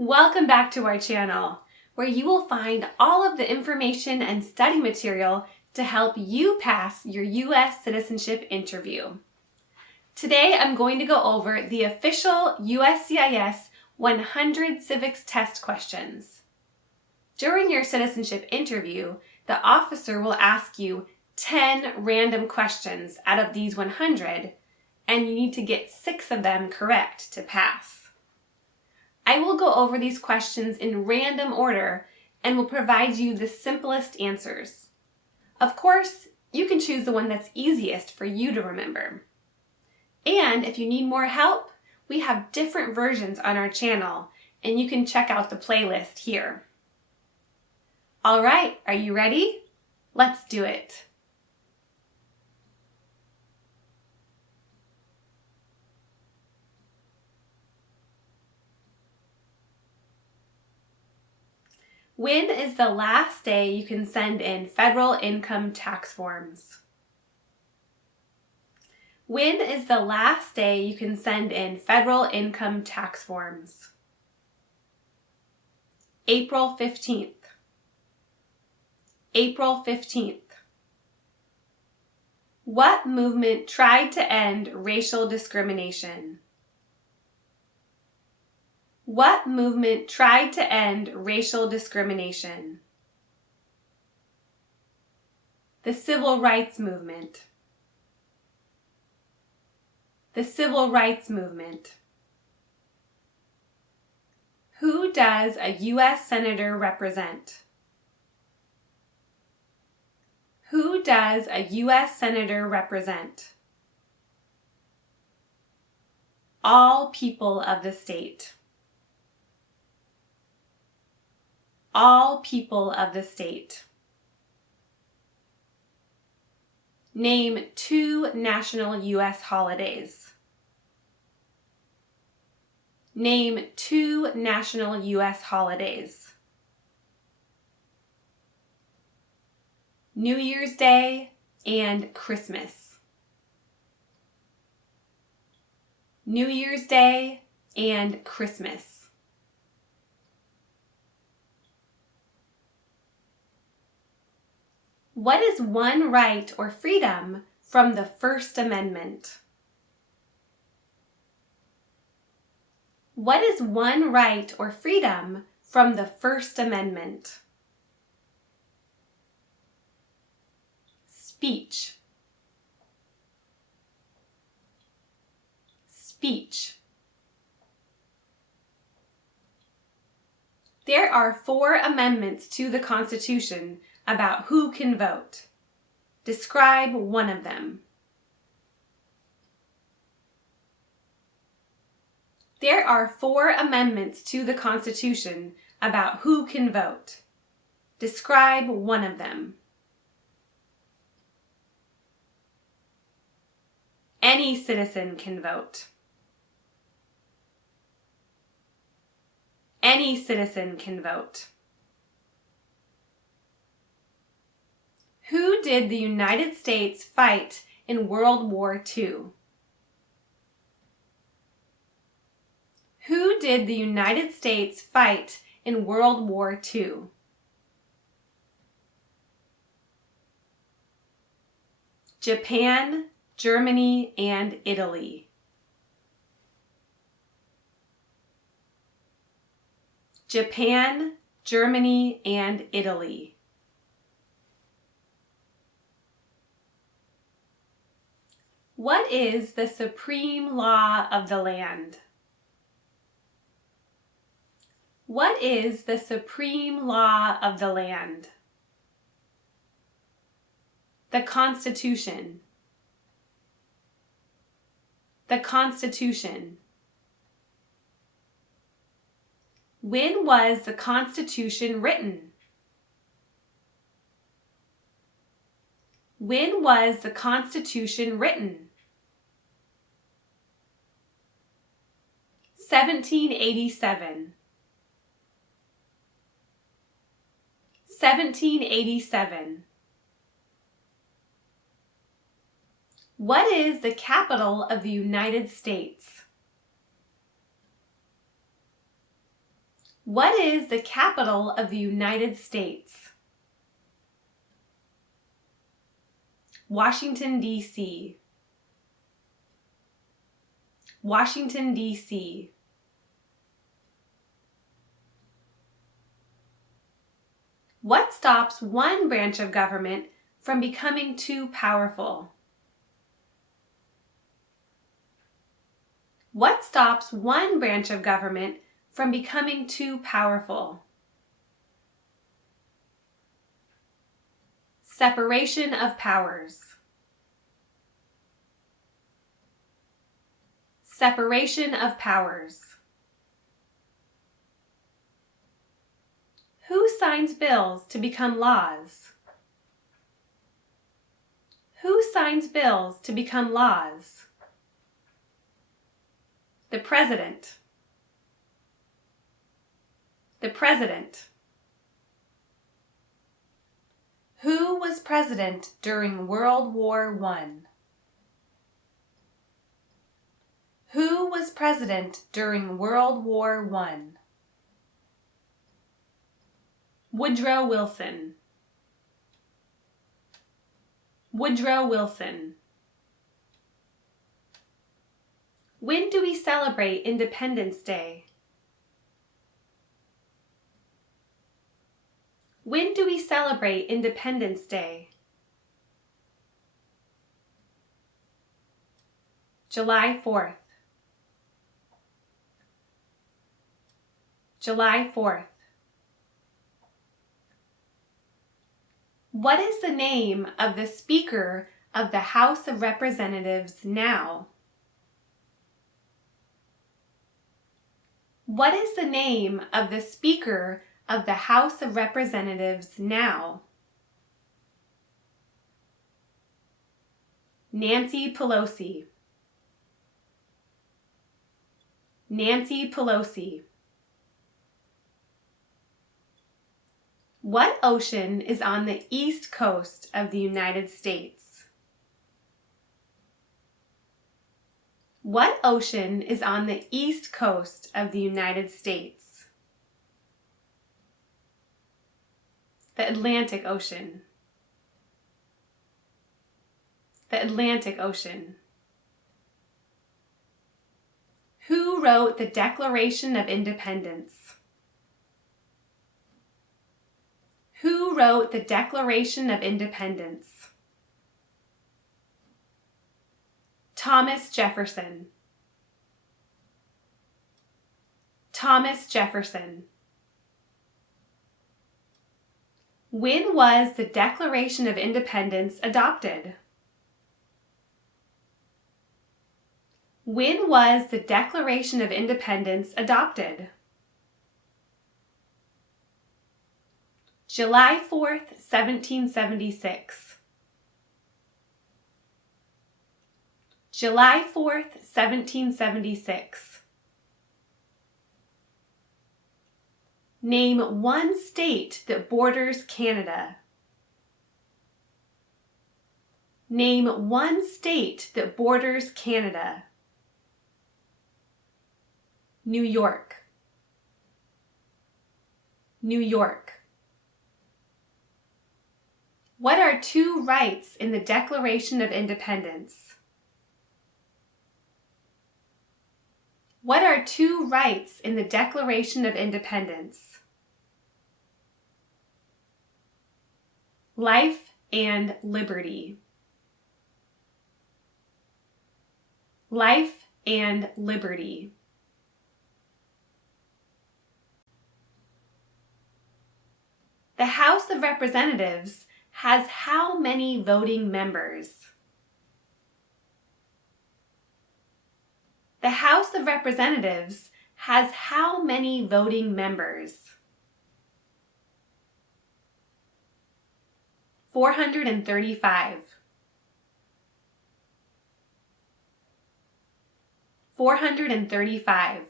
Welcome back to our channel, where you will find all of the information and study material to help you pass your U.S. citizenship interview. Today I'm going to go over the official USCIS 100 civics test questions. During your citizenship interview, the officer will ask you 10 random questions out of these 100, and you need to get 6 of them correct to pass. I will go over these questions in random order and will provide you the simplest answers. Of course, you can choose the one that's easiest for you to remember. And if you need more help, we have different versions on our channel, and you can check out the playlist here. All right, are you ready? Let's do it. When is the last day you can send in federal income tax forms? When is the last day you can send in federal income tax forms? April 15th. April 15th. What movement tried to end racial discrimination? What movement tried to end racial discrimination? The Civil Rights Movement. The Civil Rights Movement. Who does a U.S. Senator represent? Who does a U.S. Senator represent? All people of the state. All people of the state. Name 2 national U.S. holidays. Name 2 national U.S. holidays. New Year's Day and Christmas. New Year's Day and Christmas. What is one right or freedom from the First Amendment? What is one right or freedom from the First Amendment? Speech. Speech. There are 4 amendments to the Constitution about who can vote. Describe one of them. There are 4 amendments to the Constitution about who can vote. Describe one of them. Any citizen can vote. Any citizen can vote. Who did the United States fight in World War II? Who did the United States fight in World War II? Japan, Germany, and Italy. Japan, Germany, and Italy. What is the supreme law of the land? What is the supreme law of the land? The Constitution. The Constitution. When was the Constitution written? When was the Constitution written? 1787. 1787. What is the capital of the United States? What is the capital of the United States? Washington, D.C. Washington, D.C. What stops one branch of government from becoming too powerful? What stops one branch of government from becoming too powerful? Separation of powers. Separation of powers. Who signs bills to become laws? Who signs bills to become laws? The President. The President. Who was president during World War I? Who was president during World War I? Woodrow Wilson. Woodrow Wilson. When do we celebrate Independence Day? When do we celebrate Independence Day? July 4th. July 4th. What is the name of the Speaker of the House of Representatives now? What is the name of the Speaker of the House of Representatives now? Nancy Pelosi. Nancy Pelosi. What ocean is on the east coast of the United States? What ocean is on the east coast of the United States? The Atlantic Ocean. The Atlantic Ocean. Who wrote the Declaration of Independence? Who wrote the Declaration of Independence? Thomas Jefferson. Thomas Jefferson. When was the Declaration of Independence adopted? When was the Declaration of Independence adopted? July 4th, 1776. July 4th, 1776. Name one state that borders Canada. Name one state that borders Canada. New York. New York. What are two rights in the Declaration of Independence? What are two rights in the Declaration of Independence? Life and liberty. Life and liberty. The House of Representatives has how many voting members? The House of Representatives has how many voting members? 435. 435.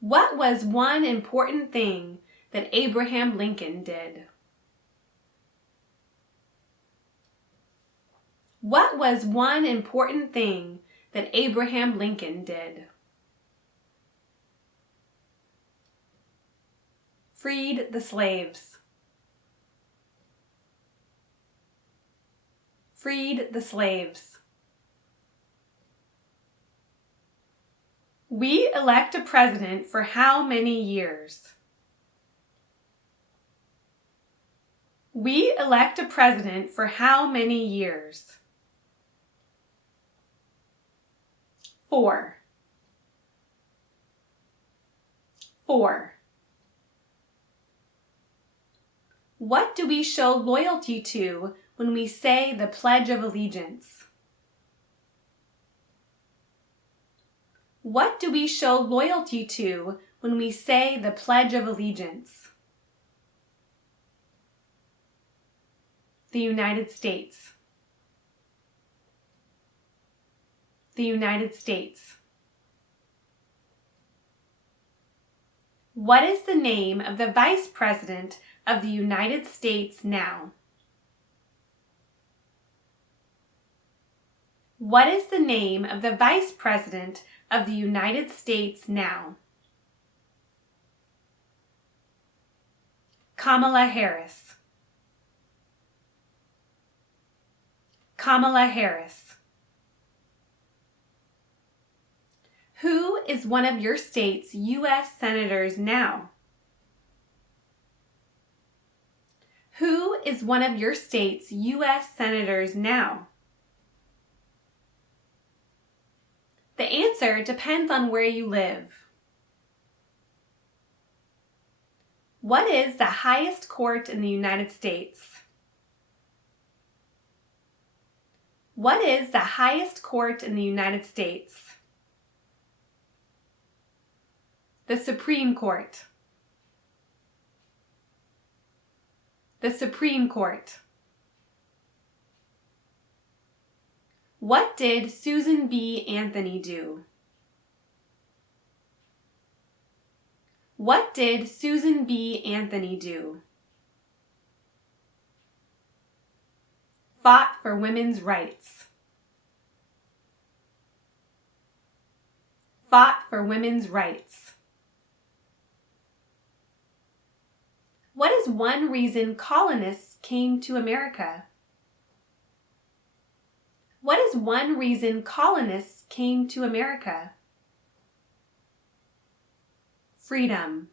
What was one important thing that Abraham Lincoln did? What was one important thing that that Abraham Lincoln did. Freed the slaves. Freed the slaves. We elect a president for how many years? We elect a president for how many years? 4. 4. What do we show loyalty to when we say the Pledge of Allegiance? What do we show loyalty to when we say the Pledge of Allegiance? The United States. The United States. What is the name of the Vice President of the United States now? What is the name of the Vice President of the United States now? Kamala Harris. Kamala Harris. Who is one of your state's U.S. senators now? Who is one of your state's U.S. senators now? The answer depends on where you live. What is the highest court in the United States? What is the highest court in the United States? The Supreme Court. The Supreme Court. What did Susan B. Anthony do? What did Susan B. Anthony do? Fought for women's rights. Fought for women's rights. What is one reason colonists came to America? What is one reason colonists came to America? Freedom.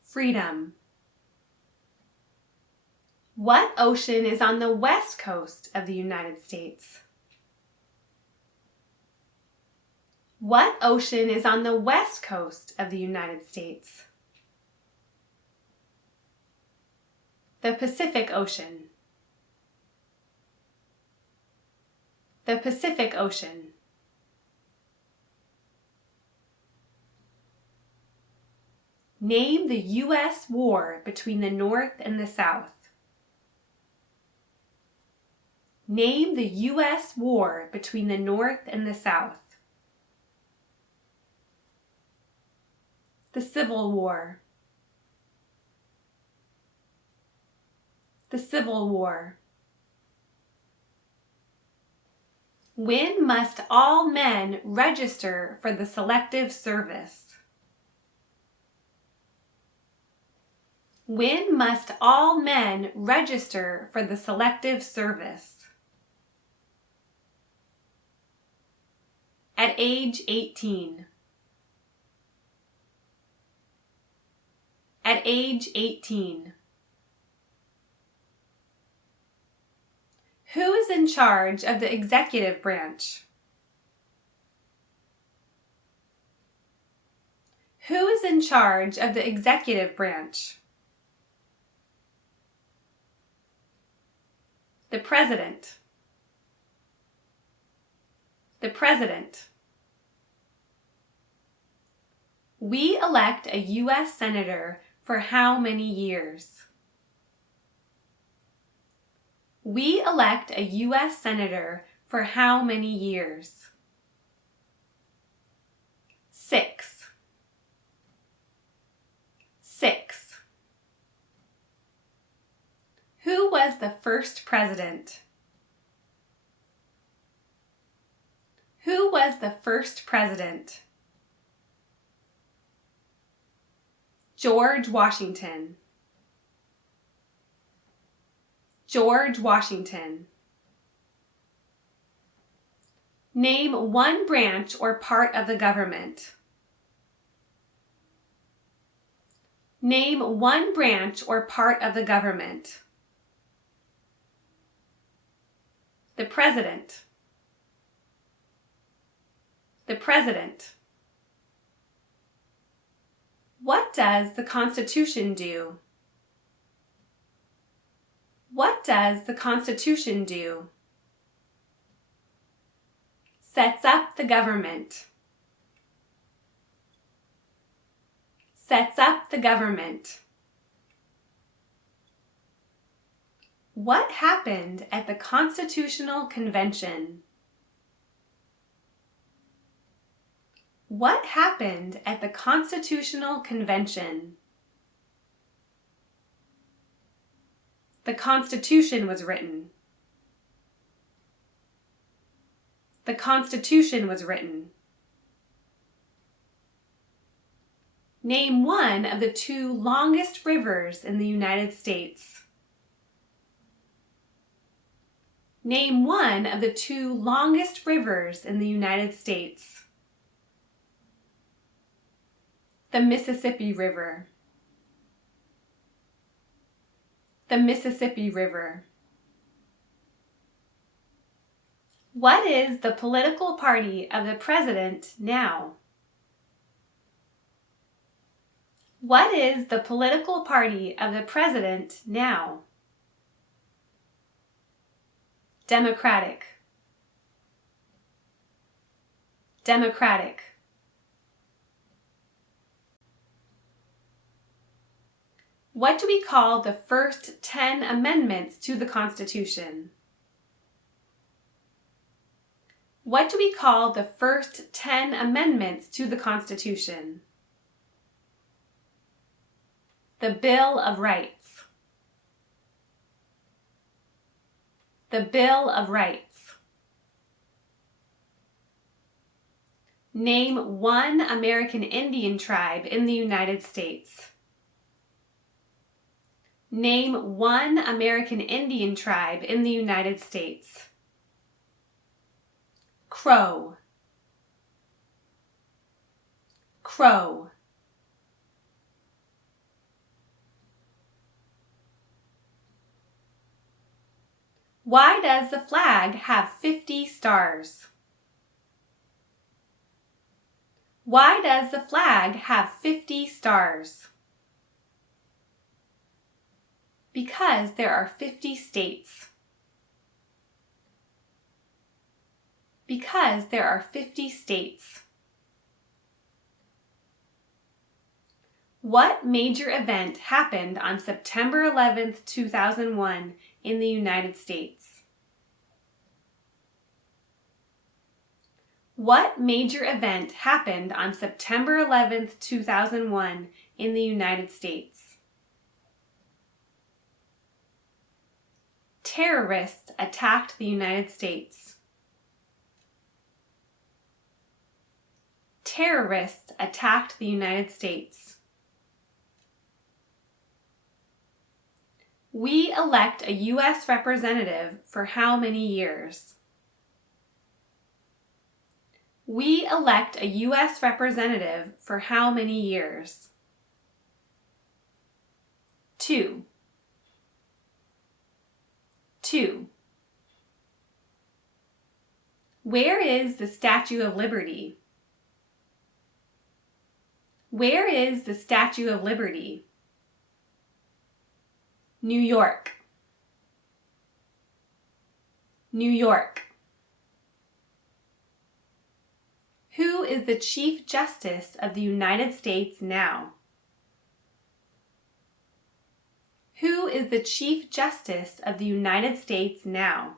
Freedom. What ocean is on the west coast of the United States? What ocean is on the west coast of the United States? The Pacific Ocean. The Pacific Ocean. Name the U.S. war between the North and the South. Name the U.S. war between the North and the South. The Civil War. The Civil War. When must all men register for the Selective Service? When must all men register for the Selective Service? At age 18. At age 18. Who is in charge of the executive branch? Who is in charge of the executive branch? The President. The President. We elect a U.S. Senator for how many years? We elect a U.S. Senator for how many years? 6. 6. Who was the first president? was the first president? George Washington. George Washington. Name one branch or part of the government. Name one branch or part of the government. The President. The President. What does the Constitution do? What does the Constitution do? Sets up the government. Sets up the government. What happened at the Constitutional Convention? What happened at the Constitutional Convention? The Constitution was written. The Constitution was written. Name one of the two longest rivers in the United States. Name one of the two longest rivers in the United States. The Mississippi River. The Mississippi River. What is the political party of the president now? What is the political party of the president now? Democratic. Democratic. What do we call the first 10 amendments to the Constitution? What do we call the first 10 amendments to the Constitution? The Bill of Rights. The Bill of Rights. Name one American Indian tribe in the United States. Name one American Indian tribe in the United States. Crow. Crow. Why does the flag have 50 stars? Why does the flag have 50 stars? Because there are 50 states. Because there are 50 states. What major event happened on September 11th, 2001 in the United States? What major event happened on September 11th, 2001 in the United States? Terrorists attacked the United States. Terrorists attacked the United States. We elect a U.S. representative for how many years? We elect a U.S. representative for how many years? 2. 2. Where is the Statue of Liberty? Where is the Statue of Liberty? New York. New York. Who is the Chief Justice of the United States now? Who is the Chief Justice of the United States now?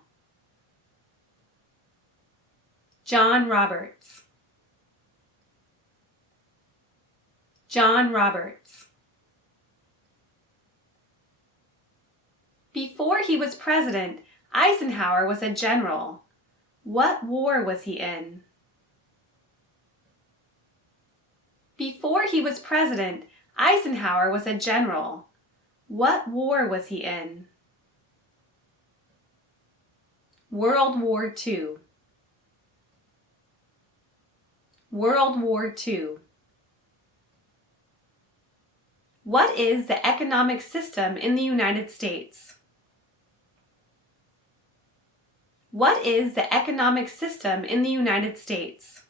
John Roberts. John Roberts. Before he was president, Eisenhower was a general. What war was he in? Before he was president, Eisenhower was a general. What war was he in? World War II. World War II. What is the economic system in the United States? What is the economic system in the United States?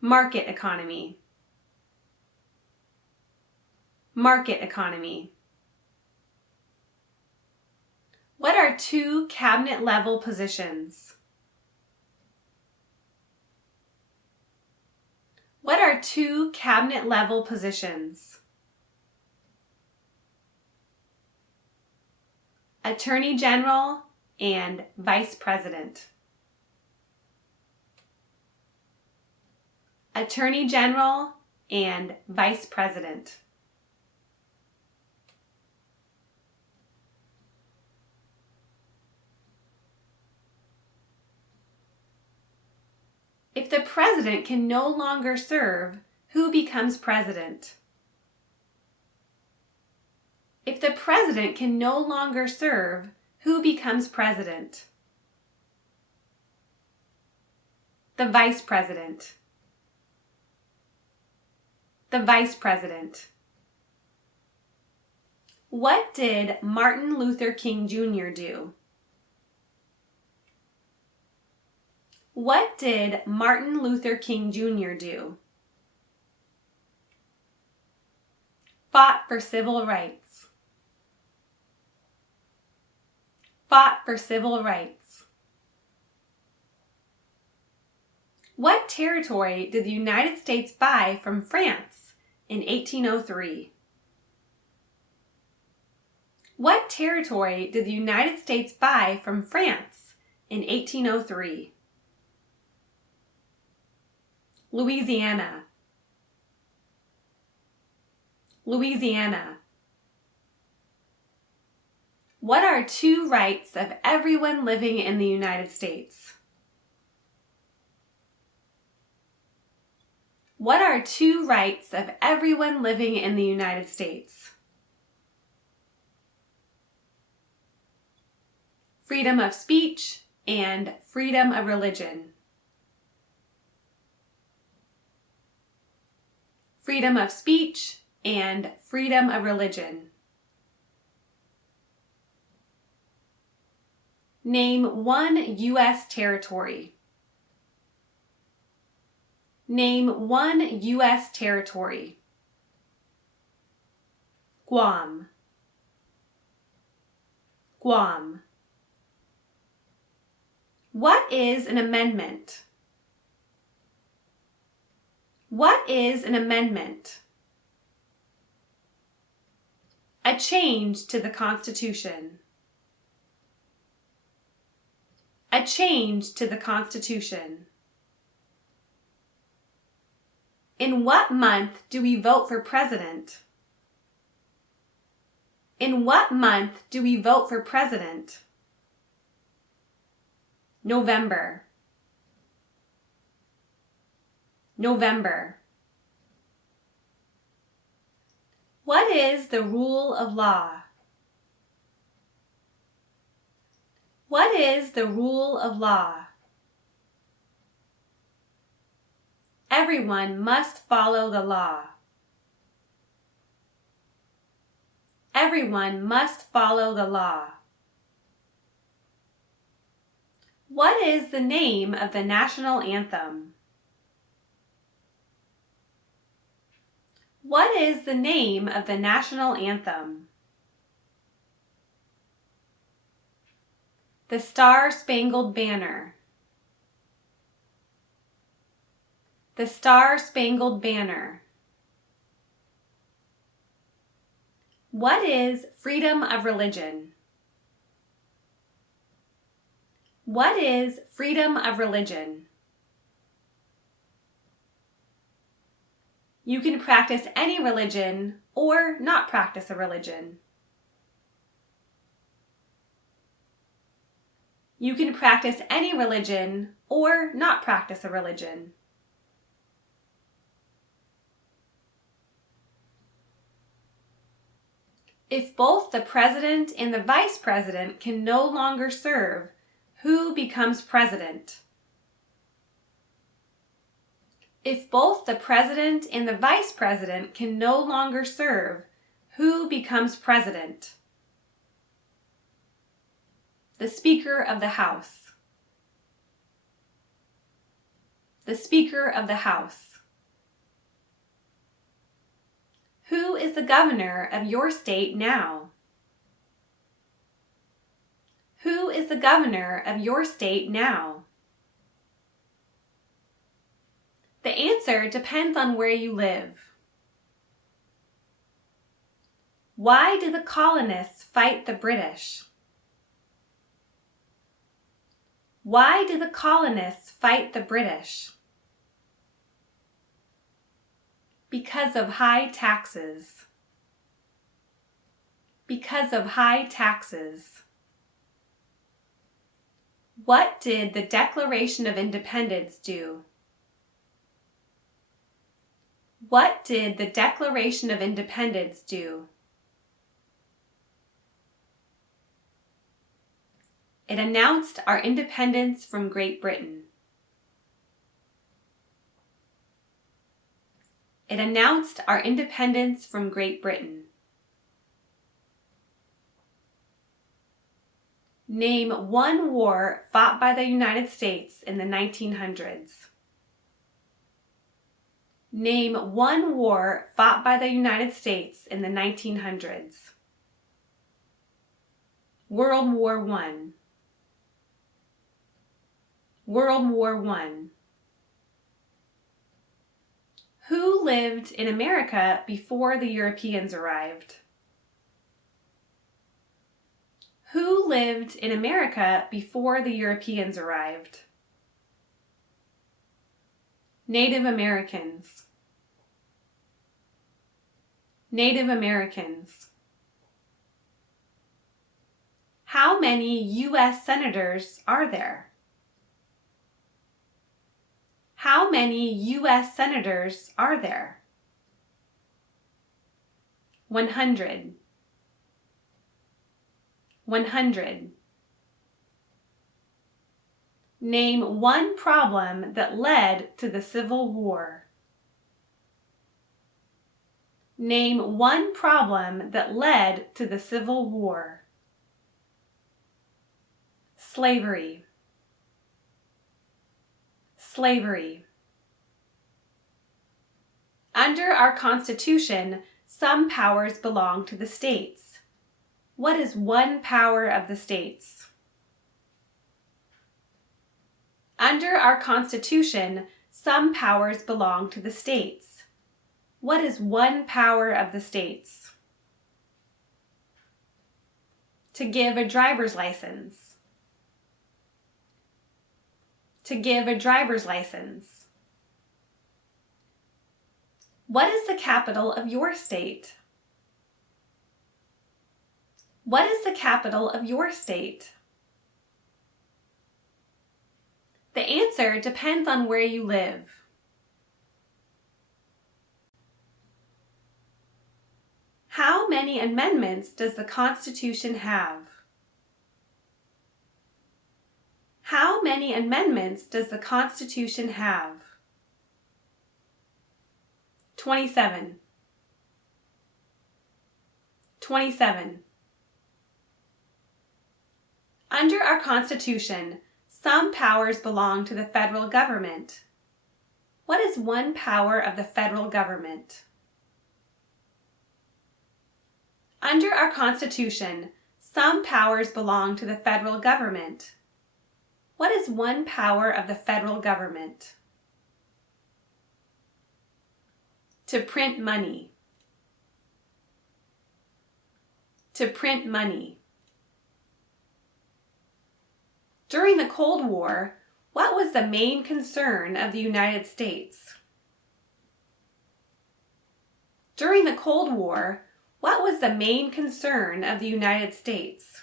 Market economy. Market economy. What are two cabinet-level positions? What are two cabinet-level positions? Attorney General and Vice President. Attorney General and Vice President. If the president can no longer serve, who becomes president? If the president can no longer serve, who becomes president? The vice president. The vice president. What did Martin Luther King Jr. do? What did Martin Luther King Jr. do? Fought for civil rights. Fought for civil rights. What territory did the United States buy from France in 1803? What territory did the United States buy from France in 1803? Louisiana. Louisiana. What are two rights of everyone living in the United States? What are two rights of everyone living in the United States? Freedom of speech and freedom of religion. Freedom of speech and freedom of religion. Name one U.S. territory. Name one U.S. territory. Guam. Guam. What is an amendment? What is an amendment? A change to the Constitution. A change to the Constitution. In what month do we vote for president? In what month do we vote for president? November. November. What is the rule of law? What is the rule of law? Everyone must follow the law. Everyone must follow the law. What is the name of the national anthem? What is the name of the national anthem? The Star-Spangled Banner. The Star-Spangled Banner. What is freedom of religion? What is freedom of religion? You can practice any religion or not practice a religion. You can practice any religion or not practice a religion. If both the president and the vice president can no longer serve, who becomes president? If both the president and the vice president can no longer serve, who becomes president? The Speaker of the House. The Speaker of the House. Who is the governor of your state now? Who is the governor of your state now? The answer depends on where you live. Why did the colonists fight the British? Why did the colonists fight the British? Because of high taxes. Because of high taxes. What did the Declaration of Independence do? What did the Declaration of Independence do? It announced our independence from Great Britain. It announced our independence from Great Britain. Name one war fought by the United States in the 1900s. Name one war fought by the United States in the 1900s. World War I. World War I. Who lived in America before the Europeans arrived? Who lived in America before the Europeans arrived? Native Americans. Native Americans. How many U.S. senators are there? How many U.S. senators are there? 100. 100. Name one problem that led to the Civil War. Name one problem that led to the Civil War. Slavery. Slavery. Under our Constitution, some powers belong to the states. What is one power of the states? Under our Constitution, some powers belong to the states. What is one power of the states? To give a driver's license. To give a driver's license. What is the capital of your state? What is the capital of your state? The answer depends on where you live. How many amendments does the Constitution have? How many amendments does the Constitution have? 27. 27. Under our Constitution, some powers belong to the federal government. What is one power of the federal government? Under our Constitution, some powers belong to the federal government. What is one power of the federal government? To print money. To print money. During the Cold War, what was the main concern of the United States? During the Cold War, what was the main concern of the United States?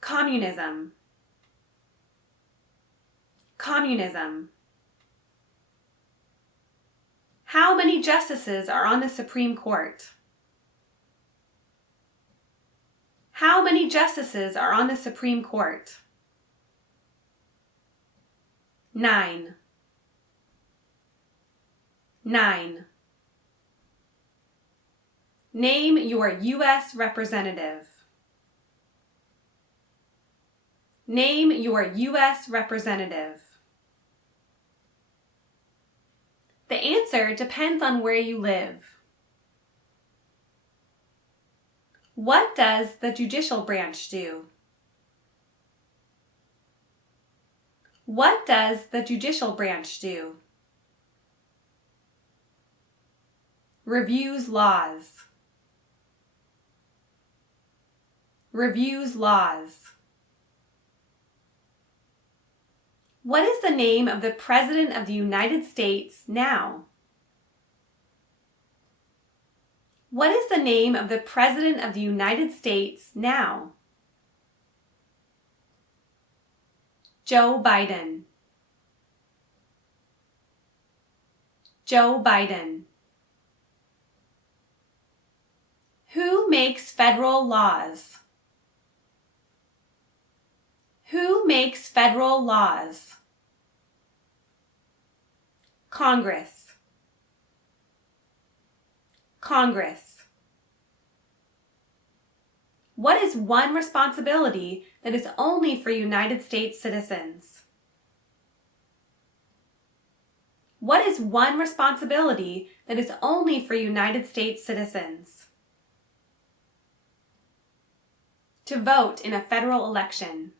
Communism. Communism. How many justices are on the Supreme Court? How many justices are on the Supreme Court? 9. 9. Name your U.S. representative. Name your U.S. representative. The answer depends on where you live. What does the judicial branch do? What does the judicial branch do? Reviews laws. Reviews laws. What is the name of the President of the United States now? What is the name of the President of the United States now? Joe Biden. Joe Biden. Who makes federal laws? Who makes federal laws? Congress. Congress. What is one responsibility that is only for United States citizens? What is one responsibility that is only for United States citizens? To vote in a federal election.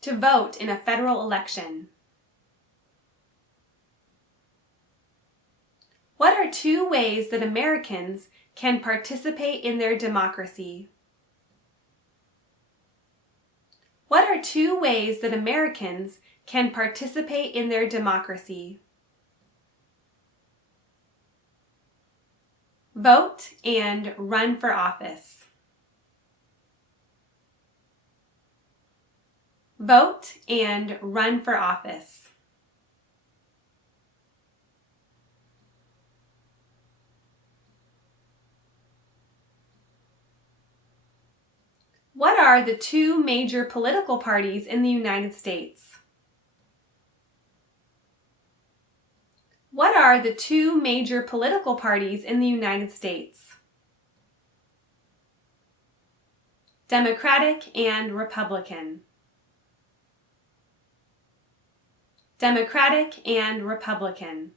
To vote in a federal election. What are 2 ways that Americans can participate in their democracy? What are 2 ways that Americans can participate in their democracy? Vote and run for office. Vote and run for office. What are the 2 major political parties in the United States? What are the 2 major political parties in the United States? Democratic and Republican. Democratic and Republican.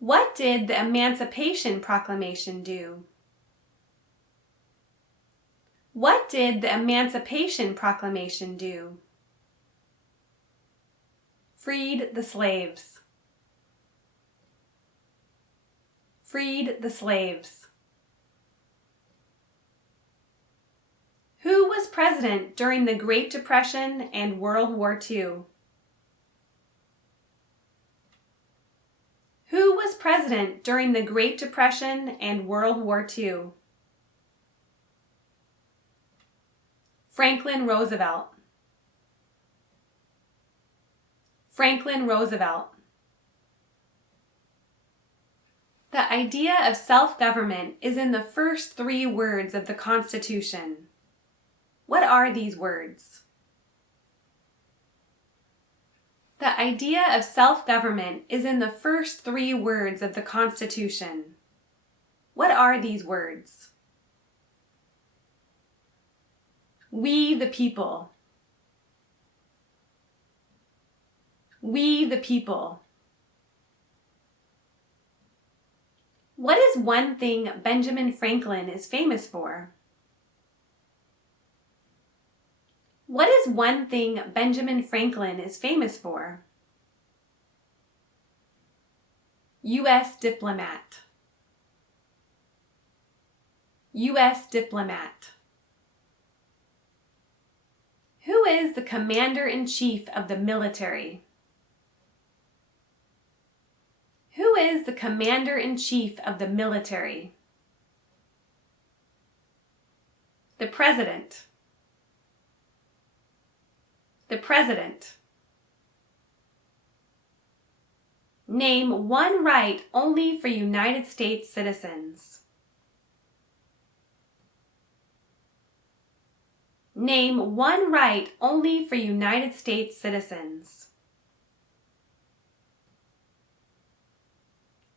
What did the Emancipation Proclamation do? What did the Emancipation Proclamation do? Freed the slaves. Freed the slaves. Who was president during the Great Depression and World War II? Who was president during the Great Depression and World War II? Franklin Roosevelt. Franklin Roosevelt. The idea of self-government is in the first 3 words of the Constitution. What are these words? The idea of self-government is in the first 3 words of the Constitution. What are these words? We the people. We the people. What is one thing Benjamin Franklin is famous for? What is one thing Benjamin Franklin is famous for? U.S. diplomat. U.S. diplomat. Who is the commander-in-chief of the military? Who is the commander-in-chief of the military? The president. The president. Name one right only for United States citizens. Name one right only for United States citizens.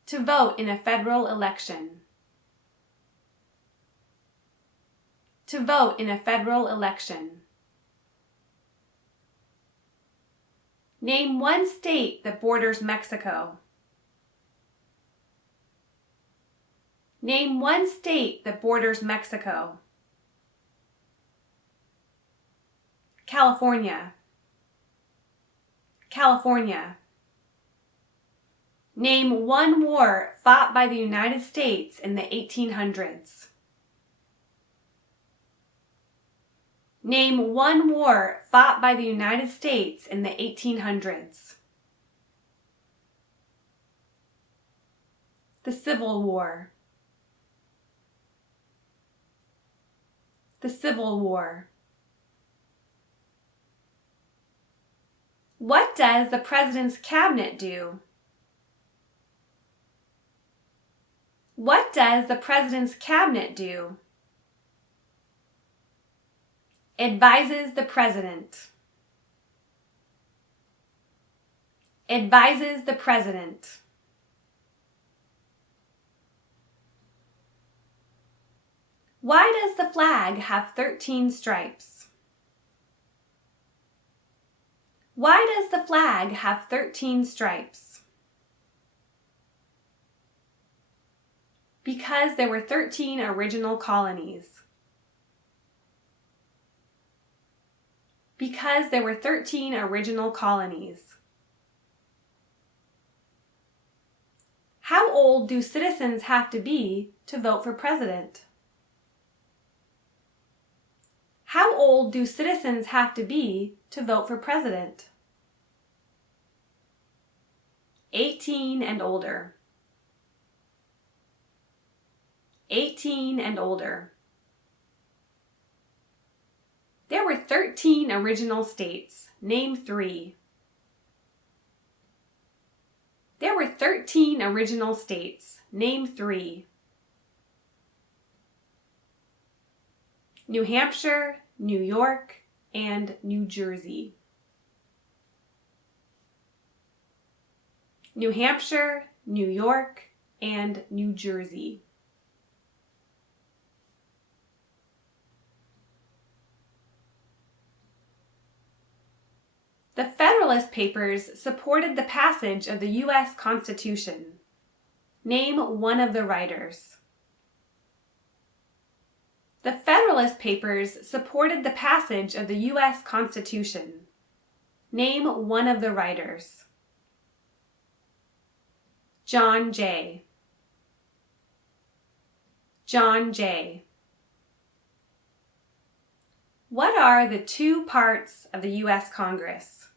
To vote in a federal election. To vote in a federal election. Name one state that borders Mexico. Name one state that borders Mexico. California. California. Name one war fought by the United States in the 1800s. Name one war fought by the United States in the 1800s. The Civil War. The Civil War. What does the President's Cabinet do? What does the President's Cabinet do? Advises the President. Advises the President. Why does the flag have 13 stripes? Why does the flag have 13 stripes? Because there were 13 original colonies. Because there were 13 original colonies. How old do citizens have to be to vote for president? How old do citizens have to be to vote for president? 18 and older. 18 and older. There were 13 original states. Name 3. There were 13 original states. Name 3. New Hampshire, New York, and New Jersey. New Hampshire, New York, and New Jersey. The Federalist Papers supported the passage of the U.S. Constitution. Name one of the writers. The Federalist Papers supported the passage of the U.S. Constitution. Name one of the writers. John Jay. John Jay. What are the two parts of the U.S. Congress?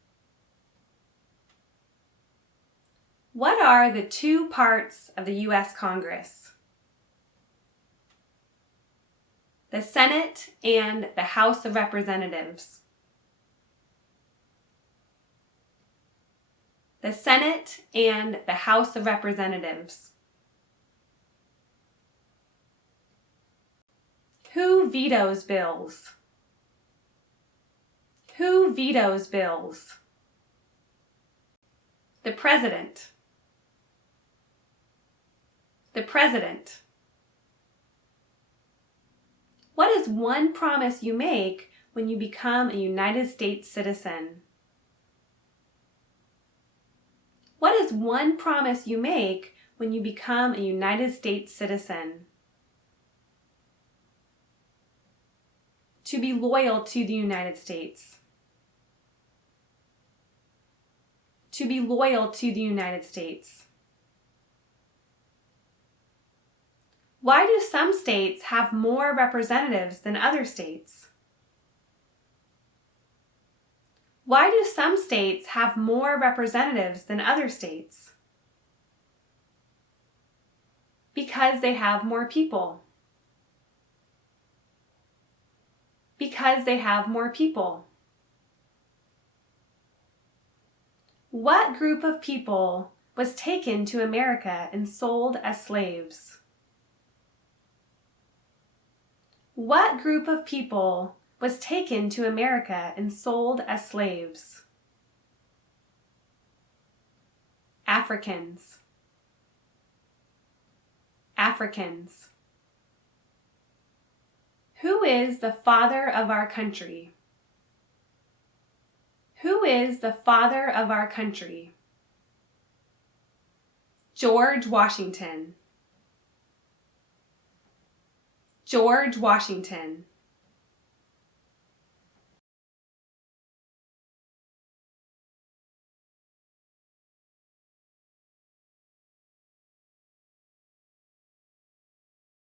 What are the two parts of the U.S. Congress? The Senate and the House of Representatives. The Senate and the House of Representatives. Who vetoes bills? Who vetoes bills? The President. The President. What is one promise you make when you become a United States citizen? What is one promise you make when you become a United States citizen? To be loyal to the United States. To be loyal to the United States. Why do some states have more representatives than other states? Why do some states have more representatives than other states? Because they have more people. Because they have more people. What group of people was taken to America and sold as slaves? What group of people was taken to America and sold as slaves? Africans. Africans. Who is the father of our country? Who is the father of our country? George Washington. George Washington.